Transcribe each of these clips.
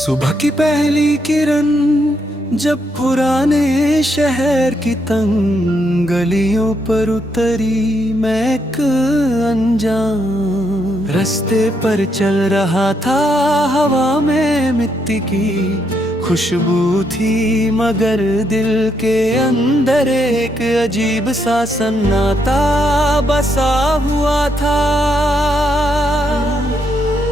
सुबह की पहली किरण जब पुराने शहर की तंग गलियों पर उतरी, मैं एक अनजान रास्ते पर चल रहा था। हवा में मिट्टी की खुशबू थी, मगर दिल के अंदर एक अजीब सा सन्नाटा बसा हुआ था।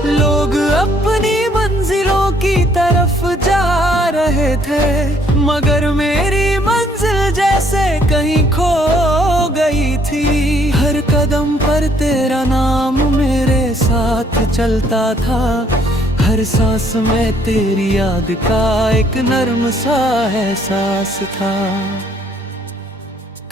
लोग अपनी मंजिलों की तरफ जा रहे थे, मगर मेरी मंजिल जैसे कहीं खो गई थी। हर कदम पर तेरा नाम मेरे साथ चलता था, हर सांस में तेरी याद का एक नर्म सा एहसास था।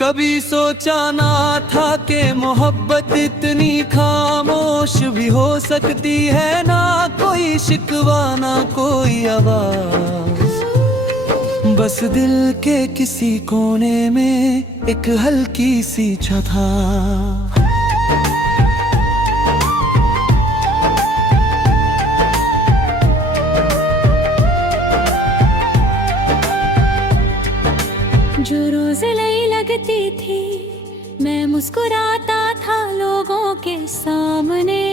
कभी सोचा ना था कि मोहब्बत इतनी खामोश भी हो सकती है, ना कोई शिकवा ना कोई आवाज, बस दिल के किसी कोने में एक हल्की सी छा था। जो रोज नई लगती थी, मैं मुस्कुराता था लोगों के सामने,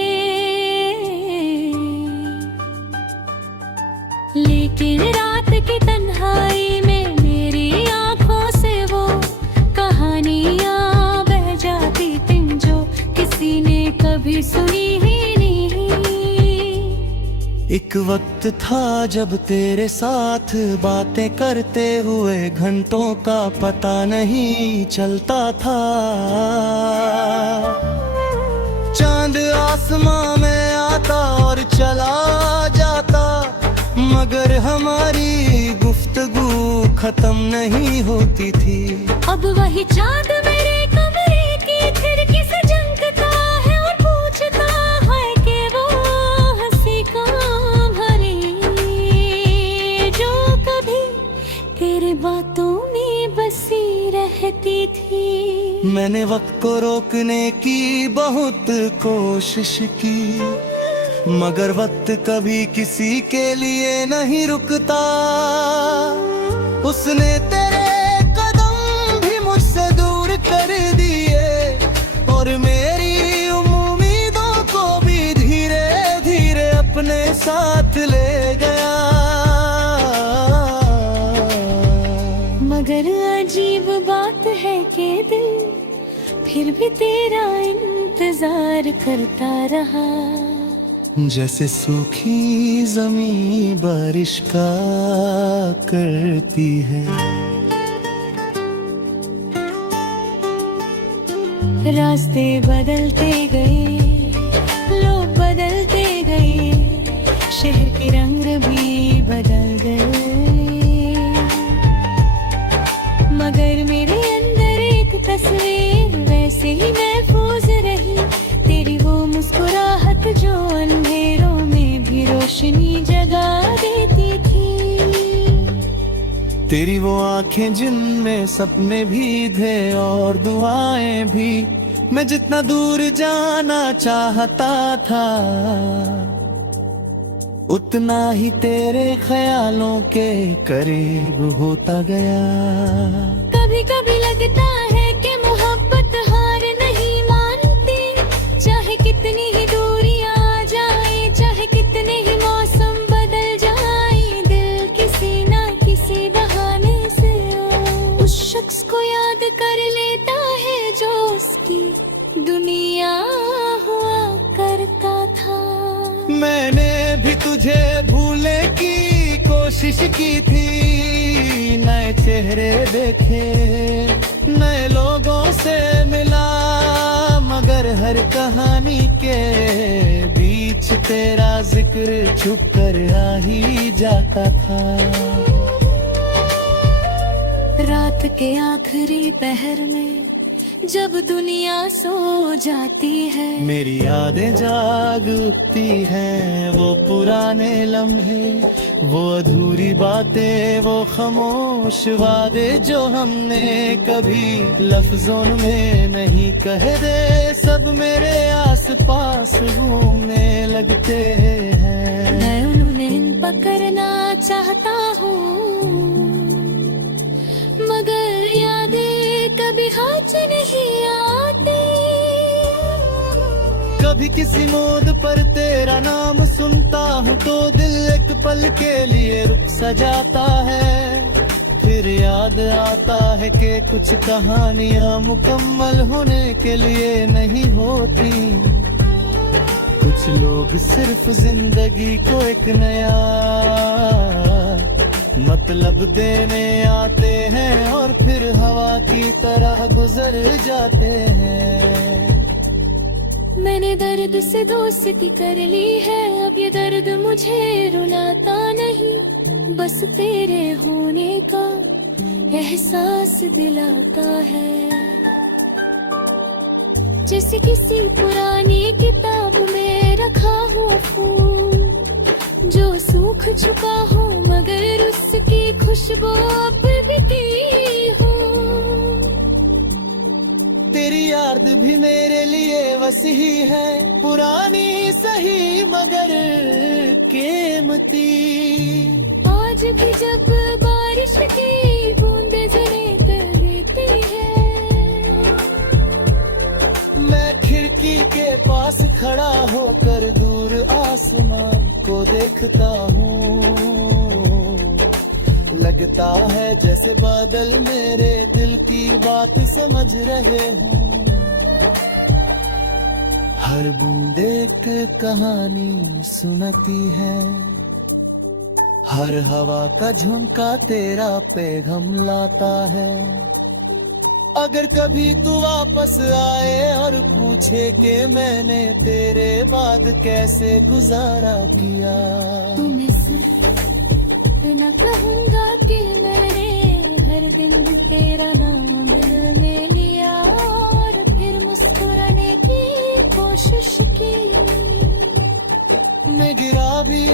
लेकिन रात की तन्हाई में मेरी आंखों से वो कहानियां बह जाती थी जो किसी ने कभी सुनी ही नहीं। एक वक्त था जब तेरे साथ बातें करते हुए घंटों का पता नहीं चलता था। चांद आसमां में आता और चला जाता, मगर हमारी गुफ्तगू खत्म नहीं होती थी। अब वही चांद मेरे कमरे की खिड़की से झंकता है और पूछता है कि वो हंसी कहाँ भरी, जो कभी तेरे बातों में बसी रहती थी। मैंने वक्त को रोकने की बहुत कोशिश की, मगर वक्त कभी किसी के लिए नहीं रुकता। उसने तेरे कदम भी मुझसे दूर कर दिए, और मेरी उम्मीदों को भी धीरे धीरे अपने साथ ले गया। मगर अजीब बात है कि दिल फिर भी तेरा इंतजार करता रहा, जैसे सूखी जमीन बारिश का करती है। रास्ते बदलते गए, लोग बदलते गए, शहर के रंग भी बदल गए, मगर मेरे अंदर एक तस्वीर वैसे ही महफूज रही। तेरी वो मुस्कुराहट जो अंधेरों में भी रोशनी जगा देती थी, तेरी वो आंखें जिनमें सपने भी थे और दुआएं भी। मैं जितना दूर जाना चाहता था, उतना ही तेरे ख्यालों के करीब होता गया। कभी कभी लगता है कि मोहब्बत हार नहीं मानती, चाहे कितनी ही दूरियां आ जाए, चाहे कितने ही मौसम बदल जाए, दिल किसी ना किसी बहाने से उस शख्स को याद कर लेता है जो उसकी दुनिया हुआ करता था। मैंने भी तुझे भूलने की कोशिश की थी, नए चेहरे देखे, नए लोगों से मिला, मगर हर कहानी के बीच तेरा जिक्र छुप कर आ ही जाता था। रात के आखिरी पहर में जब दुनिया सो जाती है, मेरी यादें जाग उठती हैं, वो पुराने लम्हे, वो अधूरी बातें, वो खामोश वादे जो हमने कभी लफ्जों में नहीं कहे दे, सब मेरे आस पास घूमने लगते हैं। मैं उन्होंने इन पकड़ना चाहता हूँ, मगर यादें कभी हाथ नहीं आती। कभी किसी मोड़ पर तेरा नाम सुनता हूँ तो दिल एक पल के लिए रुक सा जाता है। फिर याद आता है कि कुछ कहानियाँ मुकम्मल होने के लिए नहीं होती। कुछ लोग सिर्फ जिंदगी को एक नया मतलब देने आते हैं और फिर हवा की तरह गुजर जाते हैं। मैंने दर्द से दोस्ती कर ली है, अब ये दर्द मुझे रुलाता नहीं, बस तेरे होने का एहसास दिलाता है। जैसे किसी पुरानी किताब में रखा हुआ फूल जो सूख चुका हो, मगर उसकी खुशबू अब भी हो। तेरी याद भी मेरे लिए वैसी ही है, पुरानी सही मगर कीमती। आज भी जब बारिश की बूंदें जले करती है, मैं खिड़की के पास खड़ा होकर दूर आसमान को देखता हूँ। लगता है जैसे बादल मेरे दिल की बात समझ रहे हों। हर बूंद एक कहानी सुनाती है, हर हवा का झुमका तेरा पैगाम लाता है। अगर कभी तू वापस आए और पूछे कि मैंने तेरे बाद कैसे गुजारा किया, तुम्हें सिर्फ इतना कहूँगा कि मैंने हर दिन तेरा नाम दिल में लिया और फिर मुस्कुराने की कोशिश की। मैं गिरा भी,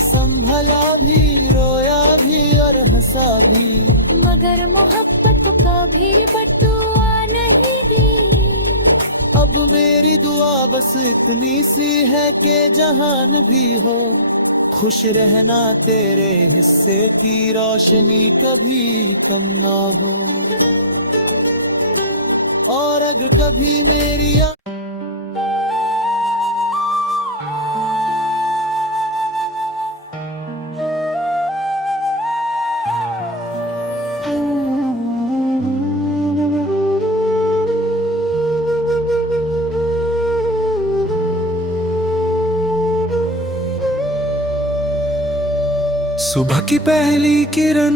संभला भी, रोया भी और हंसा भी, मगर मोहब्बत का भी बदुआ नहीं दी। अब मेरी दुआ बस इतनी सी है कि जहान भी हो, खुश रहना, तेरे हिस्से की रोशनी कभी कम ना हो। और अगर कभी मेरी सुबह की पहली किरण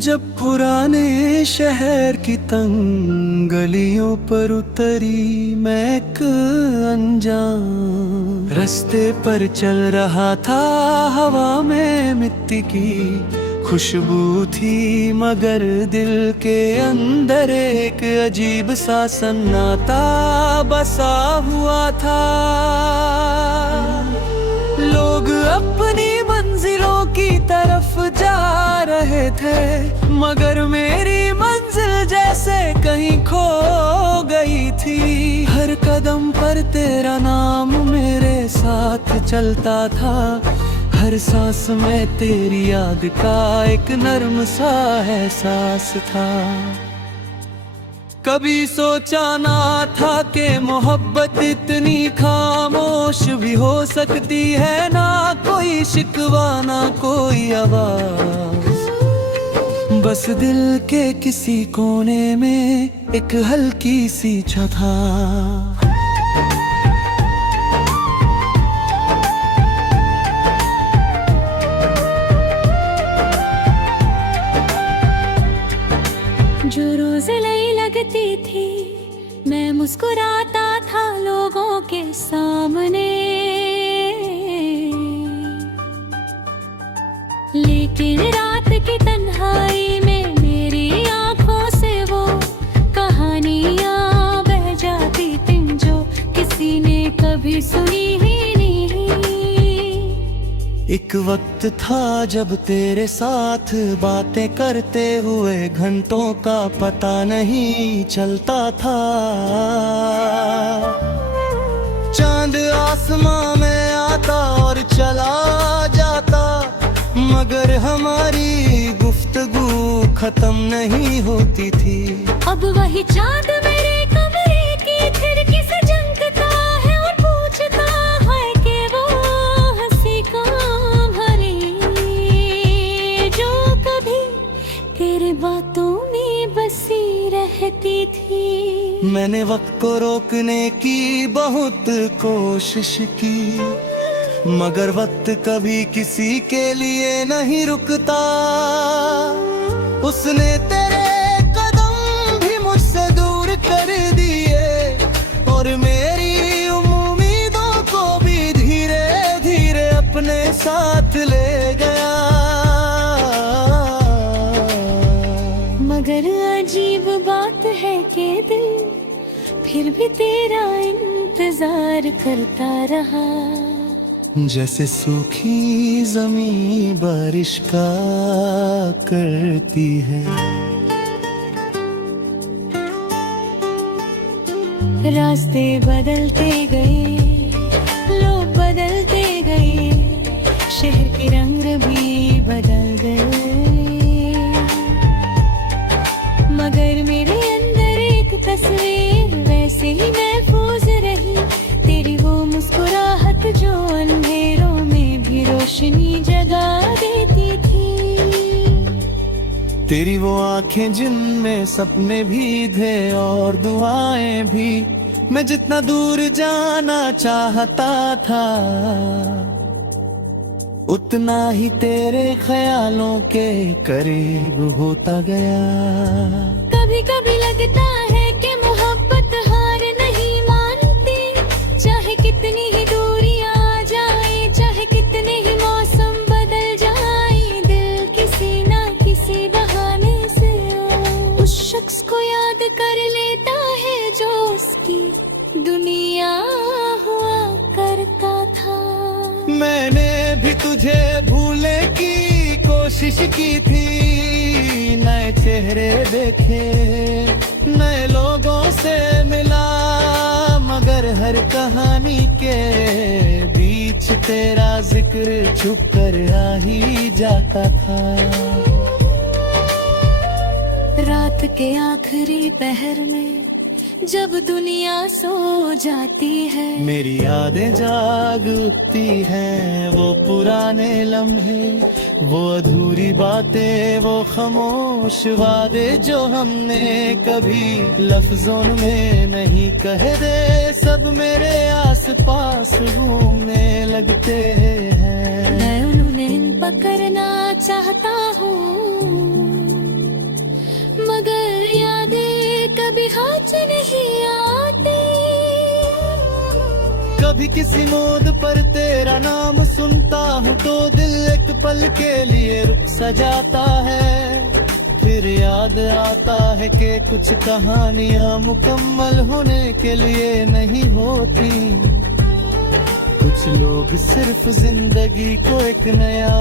जब पुराने शहर की तंग गलियों पर उतरी, मैं एक अनजान रास्ते पर चल रहा था। हवा में मिट्टी की खुशबू थी, मगर दिल के अंदर एक अजीब सा सन्नाटा बसा हुआ था। लोग अपनी मंजिलों की तरफ जा रहे थे, मगर मेरी मंजिल जैसे कहीं खो गई थी। हर कदम पर तेरा नाम मेरे साथ चलता था, हर सांस में तेरी याद का एक नर्म सा एहसास था। कभी सोचा ना था कि मोहब्बत इतनी खामोश भी हो सकती है, ना कोई शिकवा ना कोई आवाज, बस दिल के किसी कोने में एक हल्की सी छा था। जो रोज लई लगती थी, मैं मुस्कुराता था लोगों के सामने, लेकिन रात की तन्हाई में मेरी आंखों से वो कहानियां बह जाती थी जो किसी ने कभी सुनी ही नहीं। एक वक्त था जब तेरे साथ बातें करते हुए घंटों का पता नहीं चलता था। चांद आसमां में आता और चला जाता हमारी गुफ्तगू खत्म नहीं होती थी। अब वही चांद मेरे कमरे की खिड़की से झंकता है और पूछता है कि वो हंसी कहाँ भरी जो कभी तेरे बातों में बसी रहती थी। मैंने वक्त को रोकने की बहुत कोशिश की, मगर वक्त कभी किसी के लिए नहीं रुकता। उसने तेरे कदम भी मुझसे दूर कर दिए और मेरी उम्मीदों को भी धीरे धीरे अपने साथ ले गया। मगर अजीब बात है कि दिल फिर भी तेरा इंतजार करता रहा। जैसे सूखी जमीन बारिश का करती है। रास्ते बदलते गए, लोग बदलते गए, शहर के रंग भी बदल गए, मगर मेरे अंदर एक तस्वीर वैसे ही महफूज रही। तेरी वो मुस्कुराहट जो अंधेरों में भी रोशनी जगा देती थी। तेरी वो आंखें जिनमें सपने भी थे और दुआएं भी। मैं जितना दूर जाना चाहता था, उतना ही तेरे ख्यालों के करीब होता गया। कभी कभी लगता है कि मोहब्बत हार नहीं मानती, चाहे कितनी ही दूरियां आ जाए, चाहे कितने ही मौसम बदल जाए, दिल किसी ना किसी बहाने से उस शख्स को याद कर लेता है जो उसकी दुनिया हुआ करता था। मैंने भी तुझे भूलने की कोशिश की थी, नए चेहरे देखे, नए लोगों से मिला, मगर हर कहानी के बीच तेरा जिक्र छुप कर आ ही जाता था। रात के आखिरी पहर में जब दुनिया सो जाती है, मेरी यादें जाग उठती हैं। वो पुराने लम्हे, वो अधूरी बातें, वो खामोश वादे जो हमने कभी लफ्जों में नहीं कहे दे, सब मेरे आस पास घूमने लगते हैं। मैं उन्हें पकड़ना चाहता हूँ, मगर यादें कभी हाथ नहीं आती। कभी किसी मोड़ पर तेरा नाम सुनता हूँ तो दिल एक पल के लिए रुक सा जाता है। फिर याद आता है कि कुछ कहानियाँ मुकम्मल होने के लिए नहीं होती। कुछ लोग सिर्फ जिंदगी को एक नया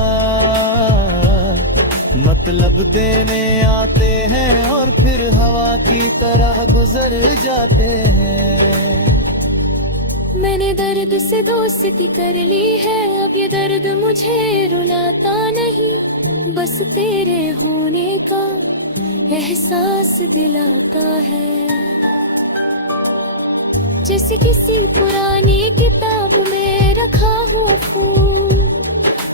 मतलब देने आते हैं और फिर हवा की तरह गुजर जाते हैं। मैंने दर्द से दोस्ती कर ली है, अब ये दर्द मुझे रुलाता नहीं, बस तेरे होने का एहसास दिलाता है। जैसे किसी पुरानी किताब में रखा हुआ फूल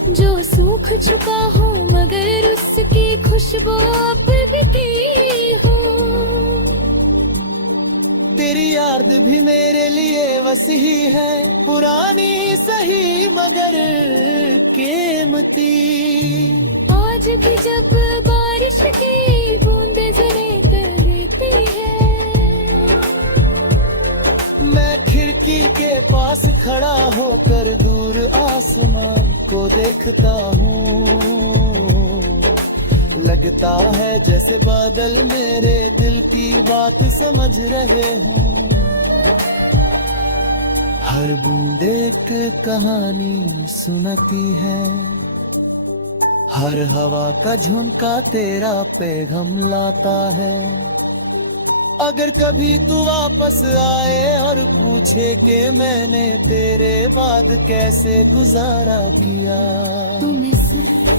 जो सूख चुका हो, मगर उसकी खुशबू अब भी हो। तेरी याद भी मेरे लिए वसी है, पुरानी सही मगर कीमती। आज भी जब बारिश की बूंदें जले करती है, मैं खिड़की के पास खड़ा होकर दूर आसमान को देखता हूँ। लगता है जैसे बादल मेरे दिल की बात समझ रहे हों। हर बूंद एक कहानी सुनाती है, हर हवा का झुमका तेरा पैगाम लाता है। अगर कभी तू वापस आए और पूछे कि मैंने तेरे बाद कैसे गुजारा किया, तुम्हें सिर्फ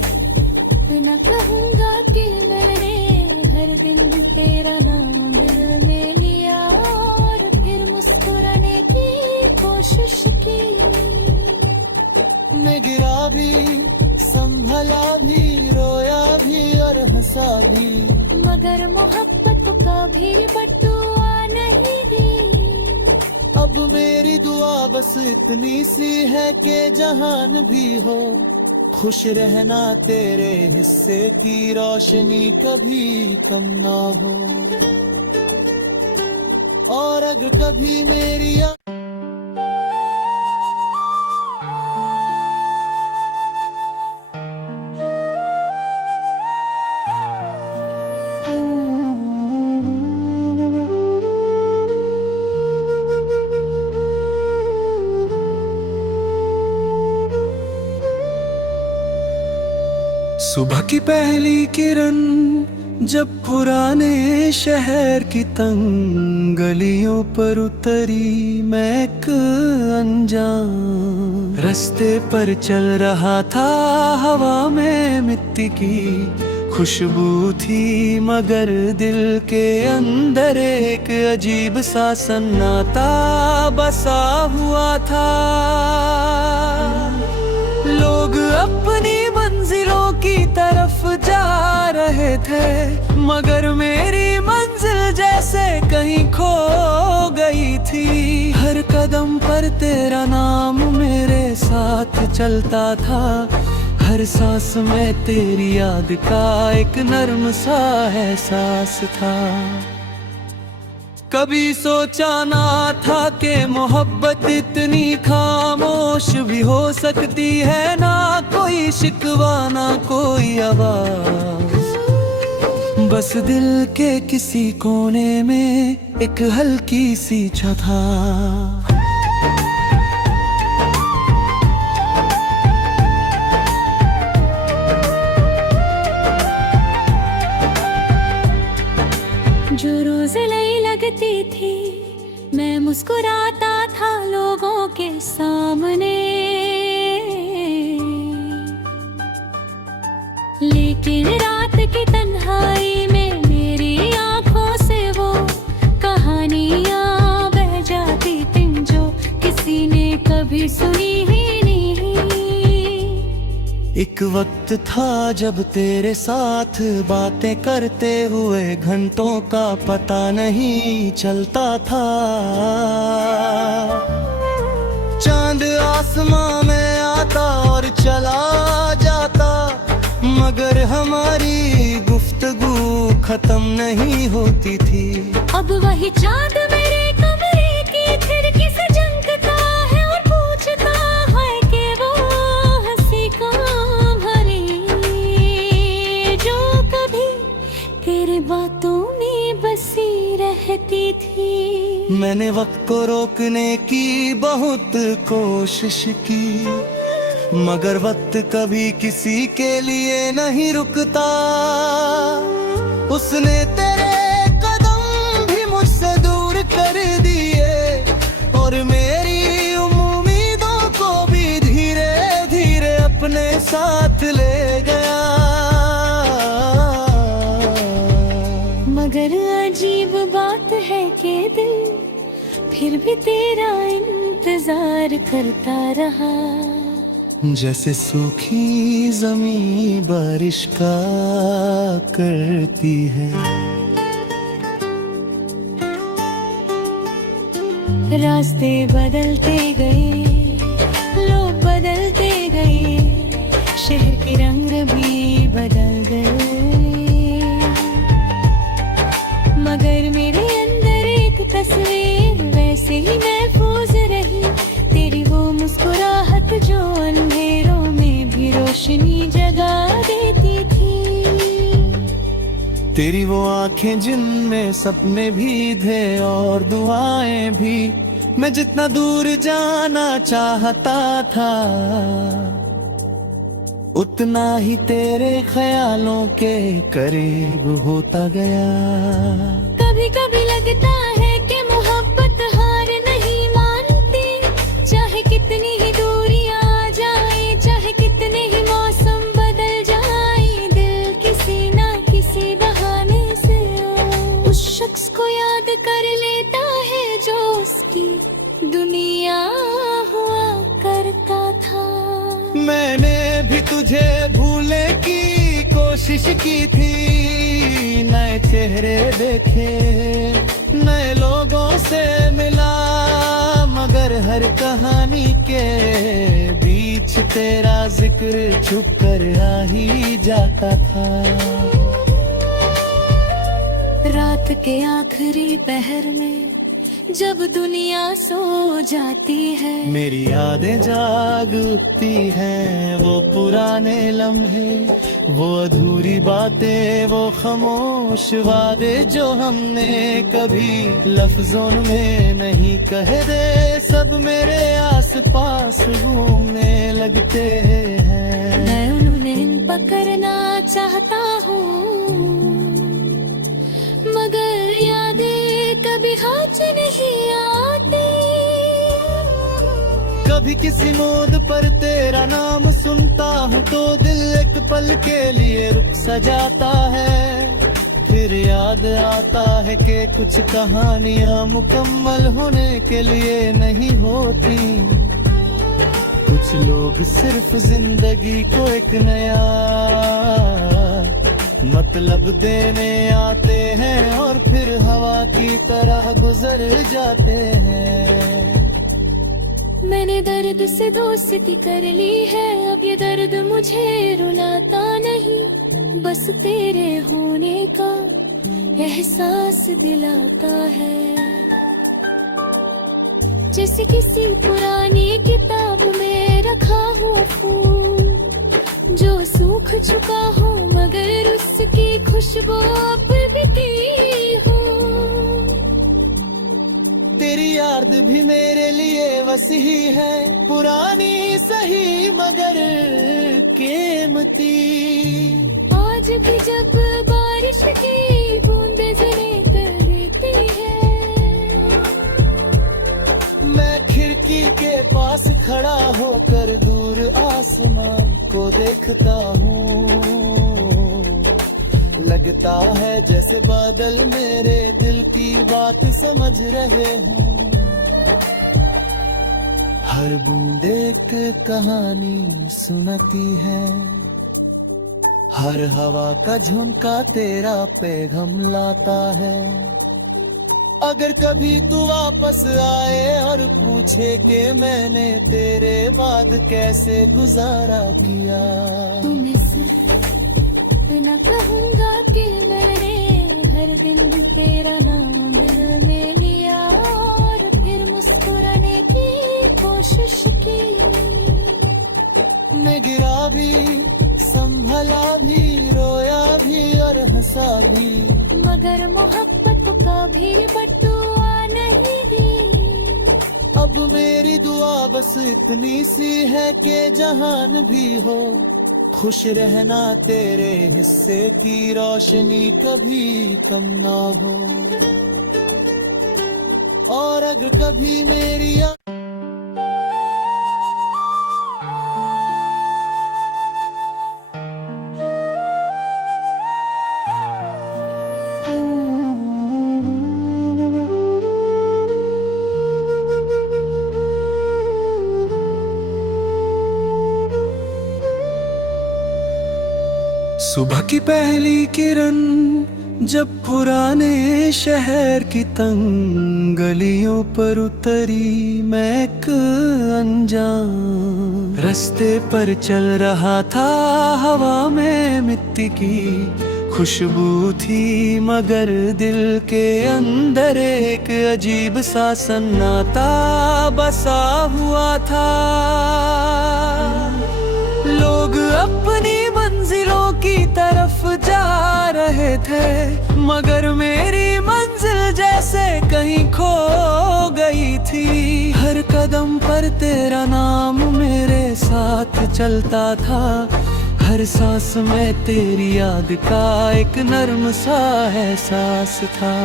न कहूँगा कि मैंने हर दिन तेरा नाम दिल में लिया और फिर मुस्कुराने की कोशिश की। मैं गिरा भी, संभला भी, रोया भी और हंसा भी, मगर मोहब्बत कभी बदुआ नहीं दी। अब मेरी दुआ बस इतनी सी है कि जहान भी हो, खुश रहना, तेरे हिस्से की रोशनी कभी कम ना हो। और अगर कभी मेरी सुबह की पहली किरण जब पुराने शहर की तंग गलियों पर उतरी, मैं एक अनजान रास्ते पर चल रहा था। हवा में मिट्टी की खुशबू थी, मगर दिल के अंदर एक अजीब सा सन्नाटा बसा हुआ था। लोग अपनी मंजिलों की तरफ जा रहे थे, मगर मेरी मंजिल जैसे कहीं खो गई थी। हर कदम पर तेरा नाम मेरे साथ चलता था, हर सांस में तेरी याद का एक नर्म सा एहसास था। कभी सोचा ना था कि मोहब्बत इतनी खामोश भी हो सकती है, ना कोई शिकवा ना कोई आवाज, बस दिल के किसी कोने में एक हल्की सी छा था। जो रोज नई लगती थी, मैं मुस्कुराता था लोगों के सामने, लेकिन रात की तन्हाई में मेरी आंखों से वो कहानियां बह जाती थी जो किसी ने कभी सुनी ही नहीं। एक वक्त था जब तेरे साथ बातें करते हुए घंटों का पता नहीं चलता था। चांद आसमां में आता और चला जाता, मगर हमारी गुफ्तगू खत्म नहीं होती थी। अब वही चांद मेरे कमरे की खिड़की से झंकता है और पूछता है कि वो हंसी कहाँ भरी, जो कभी तेरे बातों में बसी रहती थी। मैंने वक्त को रोकने की बहुत कोशिश की, मगर वक्त कभी किसी के लिए नहीं रुकता। उसने तेरे कदम भी मुझसे दूर कर दिए और मेरी उम्मीदों को भी धीरे धीरे अपने साथ ले गया। मगर अजीब बात है कि दिल फिर भी तेरा इंतजार करता रहा, जैसे सूखी जमीन बारिश का करती है। रास्ते बदलते गए, लोग बदलते गए, शहर के रंग भी बदल गए, मगर मेरे अंदर एक तस्वीर वैसे ही महफूज रही। तेरी वो मुस्कुराहट जो अंधेरों में भी रोशनी जगा देती थी, तेरी वो आंखें जिनमें सपने भी थे और दुआएं भी। मैं जितना दूर जाना चाहता था, उतना ही तेरे ख्यालों के करीब होता गया। कभी कभी लगता है कि मोहब्बत हार नहीं मानती, चाहे कितनी ही दूरियां आ जाए, चाहे कितने ही मौसम बदल जाए, दिल मैंने भी तुझे भूलने की कोशिश की थी, नए चेहरे देखे, नए लोगों से मिला, मगर हर कहानी के बीच तेरा जिक्र छुप कर आ ही जाता था। रात के आखिरी पहर में जब दुनिया सो जाती है, मेरी यादें जाग उठती हैं, वो पुराने लम्हे, वो अधूरी बातें, वो खामोश वादे जो हमने कभी लफ्जों में नहीं कहे दे, सब मेरे आसपास घूमने लगते हैं। मैं उन्हें पकड़ना चाहता हूँ, मगर यादें कभी हाथ नहीं आती। कभी किसी मोड़ पर तेरा नाम सुनता हूँ तो दिल एक पल के लिए रुक सा जाता है, फिर याद आता है कि कुछ कहानियाँ मुकम्मल होने के लिए नहीं होती, कुछ लोग सिर्फ जिंदगी को एक नया मतलब देने आते हैं और फिर हवा की तरह गुजर जाते हैं। मैंने दर्द से दोस्ती कर ली है, अब ये दर्द मुझे रुलाता नहीं, बस तेरे होने का एहसास दिलाता है। जैसे किसी पुरानी किताब में रखा हुआ फूल जो सूख चुका हो, मगर उसकी खुशबू अब भी हो। तेरी याद भी मेरे लिए वैसी ही है, पुरानी सही मगर कीमती। आज भी जब बारिश की बूंदें जले करती है, मैं खिड़की के पास खड़ा होकर दूर आसमान को देखता हूँ, लगता है जैसे बादल मेरे दिल की बात समझ रहे हों। हर बूंद एक कहानी सुनाती है, हर हवा का झुमका तेरा पैगाम लाता है। अगर कभी तू वापस आए और पूछे कि मैंने तेरे बाद कैसे गुजारा किया, तुम्हें सिर्फ इतना कहूँगा कि मैंने हर दिन तेरा नाम दिल में लिया और फिर मुस्कुराने की कोशिश की। मैं गिरा भी, संभला भी, रोया भी और हंसा भी, मगर मोहब्बत का भी बटुआ नहीं दी। अब मेरी दुआ बस इतनी सी है कि जहान भी हो, खुश रहना, तेरे हिस्से की रोशनी कभी कम ना हो। और अगर कभी मेरी सुबह की पहली किरण जब पुराने शहर की तंग गलियों पर उतरी, मैं एक अनजान रास्ते पर चल रहा था। हवा में मिट्टी की खुशबू थी, मगर दिल के अंदर एक अजीब सा सन्नाटा बसा हुआ था। लोग अपनी मंजिलों की तरफ जा रहे थे, मगर मेरी मंजिल जैसे कहीं खो गई थी। हर कदम पर तेरा नाम मेरे साथ चलता था, हर सांस में तेरी याद का एक नर्म सा एहसास था।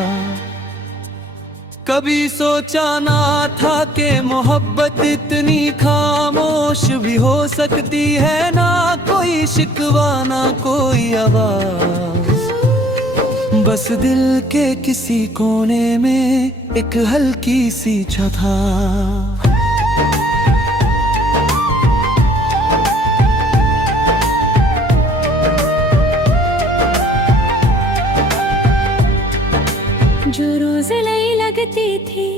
कभी सोचा ना था कि मोहब्बत इतनी खामोश भी हो सकती है, ना कोई शिकवा ना कोई आवाज, बस दिल के किसी कोने में एक हल्की सी छठा। जो रोज नई लगती थी,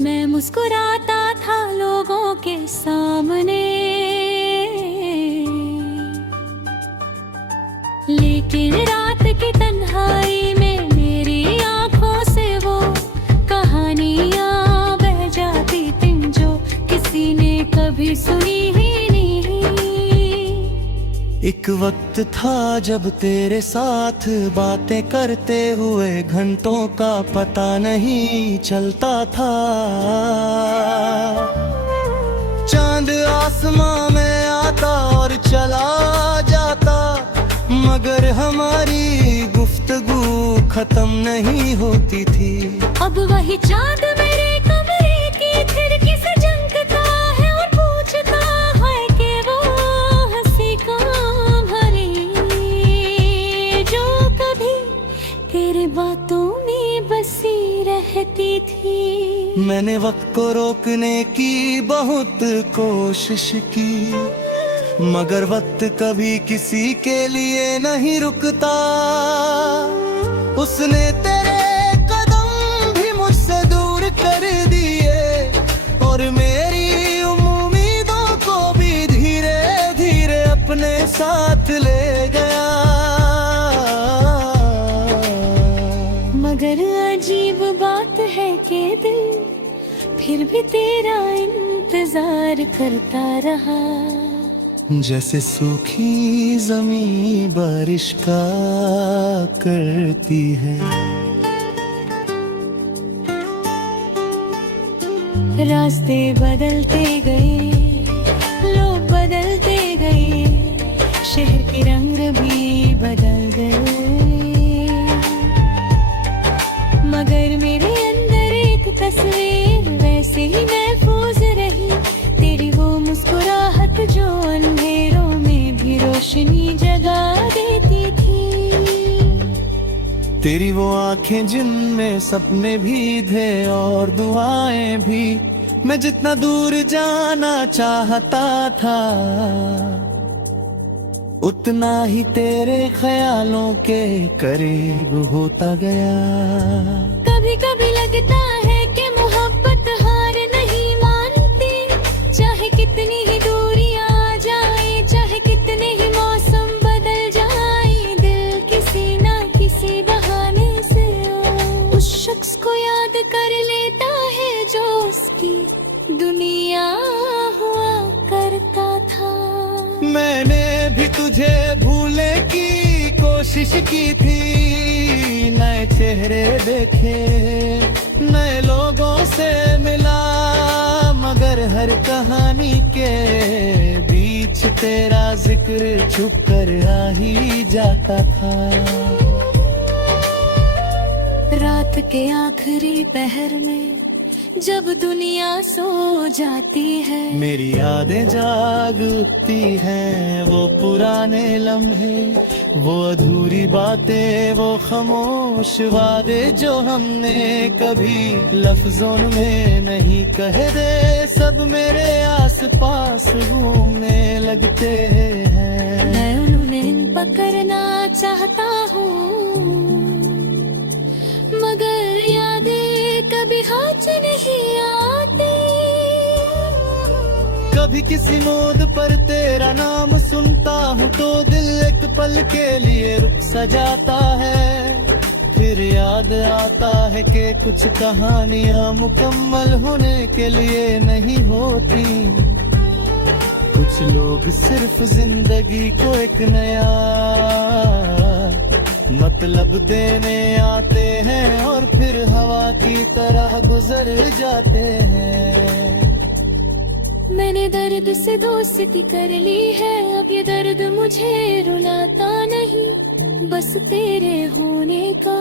मैं मुस्कुराता था लोगों के सामने, लेकिन रात की तन्हाई में मेरी आंखों से वो कहानियां बह जाती थी जो किसी ने कभी सुनी ही नहीं। एक वक्त था जब तेरे साथ बातें करते हुए घंटों का पता नहीं चलता था। चांद आसमां में आता और चला जाता, मगर हमारी गुफ्तगू खत्म नहीं होती थी। अब वही चांद मेरे कमरे की खिड़की से झंकता है और पूछता है कि वो हंसी कहाँ भरी, जो कभी तेरे बातों में बसी रहती थी। मैंने वक्त को रोकने की बहुत कोशिश की, मगर वक्त कभी किसी के लिए नहीं रुकता। उसने तेरे कदम भी मुझसे दूर कर दिए और मेरी उम्मीदों को भी धीरे धीरे अपने साथ ले गया। मगर अजीब बात है कि दिल फिर भी तेरा इंतजार करता रहा, जैसे सूखी जमीन बारिश का करती है। रास्ते बदलते गए, लोग बदलते गए, शहर के रंग भी बदल गए, मगर मेरे अंदर एक तस्वीर वैसे ही महफूज रही। तेरी वो मुस्कुराहट जो अंधेरों में भी रोशनी जगा देती थी, तेरी वो आंखें जिनमें सपने भी थे और दुआएं भी। मैं जितना दूर जाना चाहता था, उतना ही तेरे ख्यालों के करीब होता गया। कभी कभी लगता है कि मोहब्बत हार नहीं मानती, चाहे कितनी ही दूरियां आ जाए, चाहे कितने ही मौसम बदल जाए, दिल किसी ना किसी बहाने से उस शख्स को याद कर लेता है जो उसकी दुनिया हुआ करता था। मैंने भी तुझे भूलने की कोशिश की थी, नए चेहरे देखे, नए लोगों से मिला, मगर हर कहानी के बीच तेरा जिक्र छुप कर आ ही जाता था। रात के आखिरी पहर में जब दुनिया सो जाती है, मेरी यादें जाग उठती हैं, वो पुराने लम्हे, वो अधूरी बातें, वो खामोश वादे जो हमने कभी लफ्जों में नहीं कहे दे, सब मेरे आसपास घूमने लगते हैं। मैं उन्हें पकड़ना चाहता हूँ, मगर यादें कभी हाथ नहीं आती। कभी किसी मोड़ पर तेरा नाम सुनता हूँ तो दिल एक पल के लिए रुक सा जाता है, फिर याद आता है कि कुछ कहानियाँ मुकम्मल होने के लिए नहीं होती। कुछ लोग सिर्फ जिंदगी को एक नया मतलब देने आते हैं और फिर हवा की तरह गुजर जाते हैं। मैंने दर्द से दोस्ती कर ली है, अब ये दर्द मुझे रुलाता नहीं, बस तेरे होने का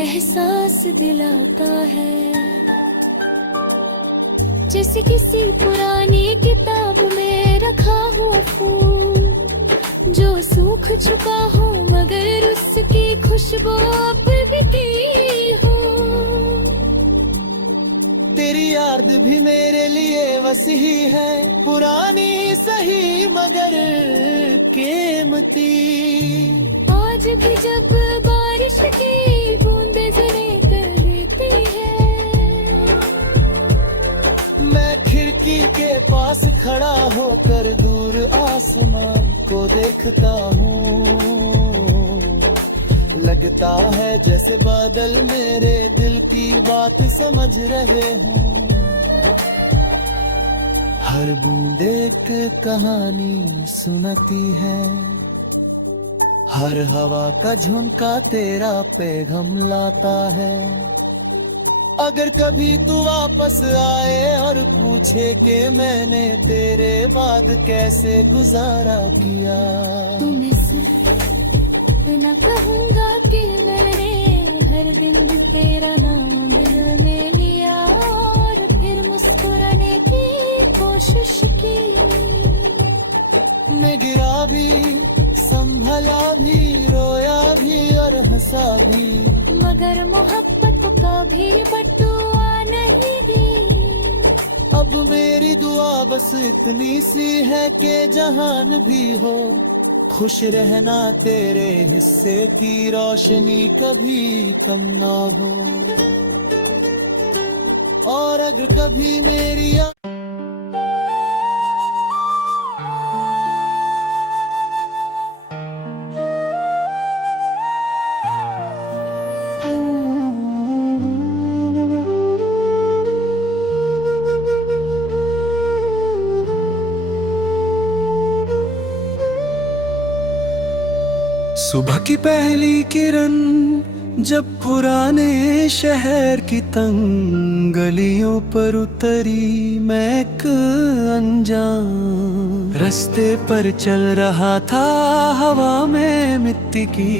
एहसास दिलाता है। जैसे किसी पुरानी किताब में रखा हुआ फूल जो सूख चुका हो, मगर उसकी खुशबू अब भी हो। तेरी याद भी मेरे लिए वसी है, पुरानी सही मगर कीमती। आज भी जब बारिश की बूंदें जले कर मैं खिड़की के पास खड़ा होकर दूर आसमान को देखता हूँ। लगता है जैसे बादल मेरे दिल की बात समझ रहे हों। हर बूंद एक कहानी सुनाती है, हर हवा का झोंका तेरा पैगाम लाता है। अगर कभी तू वापस आए और पूछे कि मैंने तेरे बाद कैसे गुजारा किया, तुम्हें सिर्फ इतना कहूँगा कि मैंने हर दिन तेरा नाम दिल में लिया और फिर मुस्कुराने की कोशिश की। मैं गिरा भी, संभला भी, रोया भी और हंसा भी, मगर मोहब्बत कभी बदुआ नहीं दी। अब मेरी दुआ बस इतनी सी है कि जहान भी हो, खुश रहना, तेरे हिस्से की रोशनी कभी कम ना हो। और अगर कभी मेरी सुबह की पहली किरण जब पुराने शहर की तंग गलियों पर उतरी, मैं एक अनजान रास्ते पर चल रहा था। हवा में मिट्टी की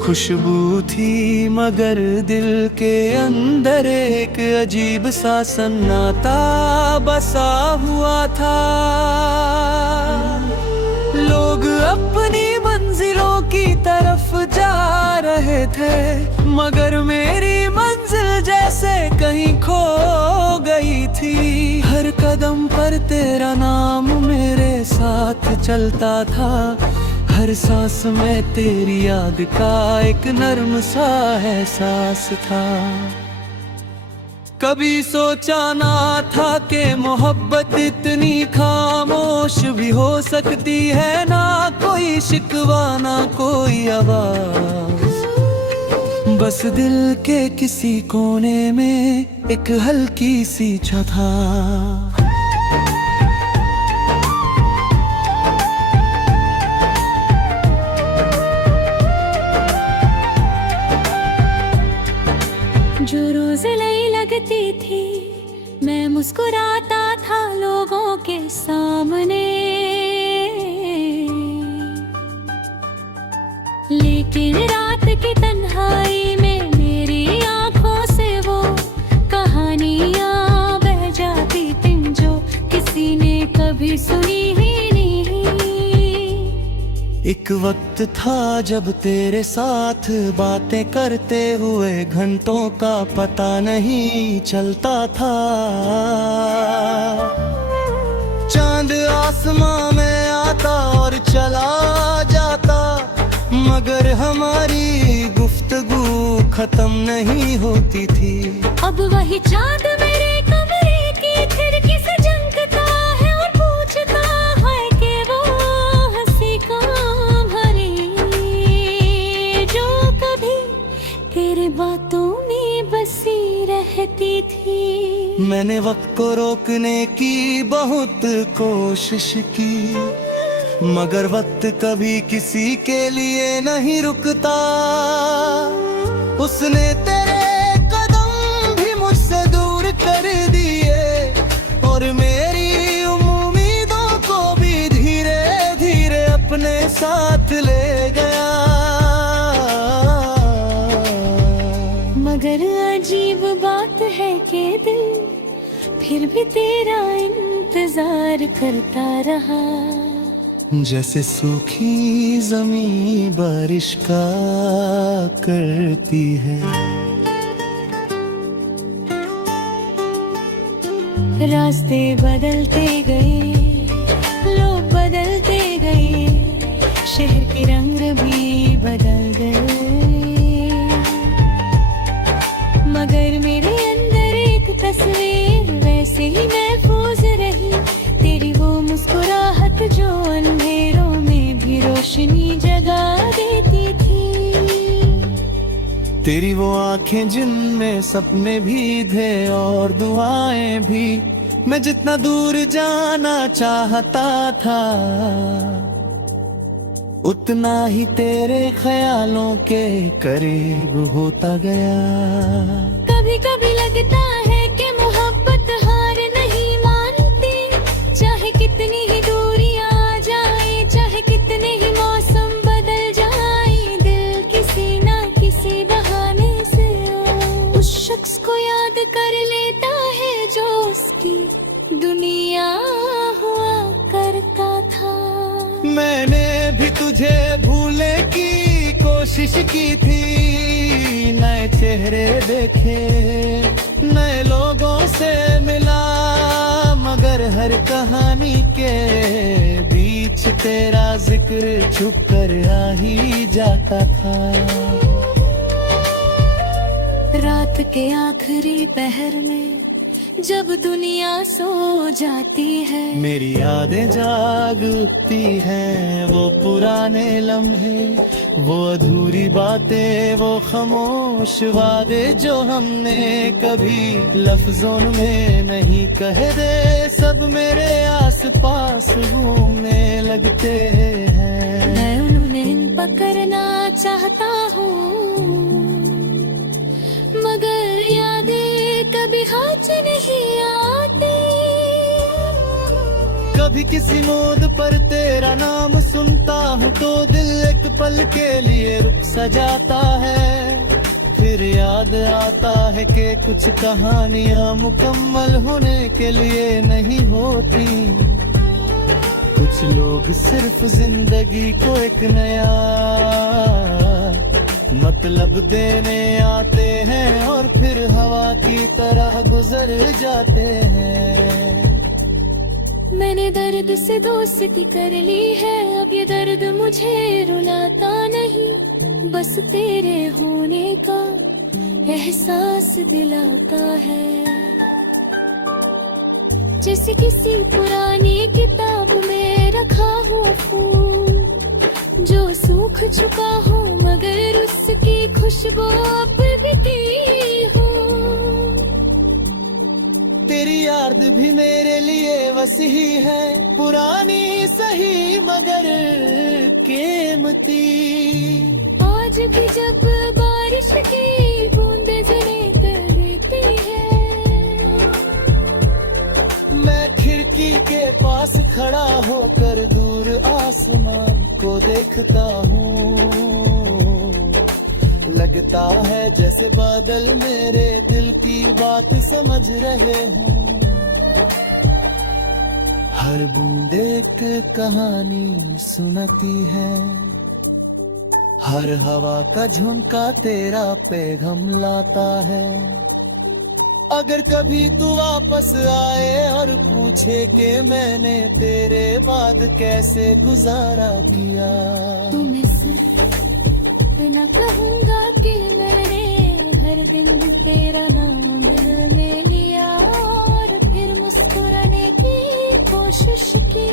खुशबू थी, मगर दिल के अंदर एक अजीब सा सन्नाटा बसा हुआ था। लोग अपनी मंजिलों की तरफ जा रहे थे, मगर मेरी मंजिल जैसे कहीं खो गई थी। हर कदम पर तेरा नाम मेरे साथ चलता था, हर सांस में तेरी याद का एक नर्म सा एहसास था। कभी सोचा ना था कि मोहब्बत इतनी खामोश भी हो सकती है, ना कोई शिकवा ना कोई आवाज, बस दिल के किसी कोने में एक हल्की सी छा था। जो रोज नई लगती थी, मैं मुस्कुराता था लोगों के सामने, लेकिन रात की तन्हाई में मेरी आंखों से वो कहानियां बह जाती थी जो किसी ने कभी सुनी ही नहीं। एक वक्त था जब तेरे साथ बातें करते हुए घंटों का पता नहीं चलता था। चांद आसमां में आता और चला जाता, मगर हमारी गुफ्तगू खत्म नहीं होती थी। अब वही चांद मेरे कमरे की खिड़की से झंकता है और पूछता है कि वो हंसी कहाँ भरी, जो कभी तेरे बातों में बसी रहती थी। मैंने वक्त को रोकने की बहुत कोशिश की, मगर वक्त कभी किसी के लिए नहीं रुकता। उसने तेरे कदम भी मुझसे दूर कर दिए और मेरी उम्मीदों को भी धीरे धीरे अपने साथ ले गया। मगर अजीब बात है कि दिल फिर भी तेरा इंतजार करता रहा, जैसे सूखी जमीन बारिश का करती है। रास्ते बदलते गए, लोग बदलते गए, शहर के रंग भी बदल गए, मगर मेरे अंदर एक तस्वीर वैसे ही मैं तेरी वो आंखें जिनमें सपने भी थे और दुआएं भी, मैं जितना दूर जाना चाहता था उतना ही तेरे ख्यालों के करीब होता गया। कभी कभी लगता है कि मोहब्बत हार नहीं मानती, चाहे कितनी ही दूरियां आ जाए, चाहे कितने ही मौसम बदल जाए, दिल किसी ना किसी बहाने से उस शख्स को याद कर लेता है जो उसकी दुनिया हुआ करता था। मैंने भी तुझे भूलने की कोशिश की थी, नए चेहरे देखे, नए लोगों से मिला, मगर हर कहानी के बीच तेरा जिक्र छुप कर आ ही जाता था। रात के आखिरी पहर में जब दुनिया सो जाती है, मेरी यादें जाग उठती हैं, वो पुराने लम्हे, वो अधूरी बातें, वो खामोश वादे जो हमने कभी लफ्जों में नहीं कहे दे, सब मेरे आसपास घूमने लगते हैं। मैं उन्हें पकड़ना चाहता हूँ, मगर यादें कभी हाथ नहीं आती। कभी किसी मोड़ पर तेरा नाम सुनता हूँ तो दिल एक पल के लिए रुक सा जाता है, फिर याद आता है कि कुछ कहानियाँ मुकम्मल होने के लिए नहीं होती, कुछ लोग सिर्फ जिंदगी को एक नया मतलब देने आते हैं और फिर हवा की तरह गुजर जाते हैं। मैंने दर्द से दोस्ती कर ली है, अब ये दर्द मुझे रुलाता नहीं, बस तेरे होने का एहसास दिलाता है। जैसे किसी पुरानी किताब में रखा हुआ फूल जो सूख चुका हो, मगर उसकी खुशबू अब भी हो। तेरी याद भी मेरे लिए वैसी ही है, पुरानी सही मगर कीमती। आज भी जब बारिश की बूंदें जले करती है, मैं खिड़की के पास खड़ा होकर दूर आसमान को देखता हूँ, लगता है जैसे बादल मेरे दिल की बात समझ रहे हों। हर बूंद एक कहानी सुनाती है, हर हवा का झुमका तेरा पैगाम लाता है। अगर कभी तू वापस आए और पूछे कि मैंने तेरे बाद कैसे गुजारा किया, तुम्हें सिर्फ न कहूँगा कि मैंने हर दिन तेरा नाम दिल में लिया और फिर मुस्कुराने की कोशिश की।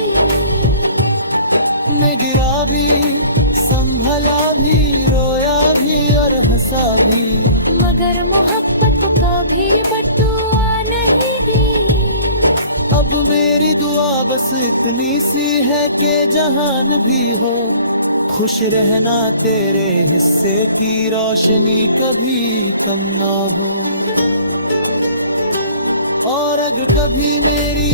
मैं गिरा भी, संभला भी, रोया भी और हंसा भी, मगर मोहब्बत कभी बदुआ नहीं दी। अब मेरी दुआ बस इतनी सी है कि जहान भी हो, खुश रहना, तेरे हिस्से की रोशनी कभी कम ना हो। और अगर कभी मेरी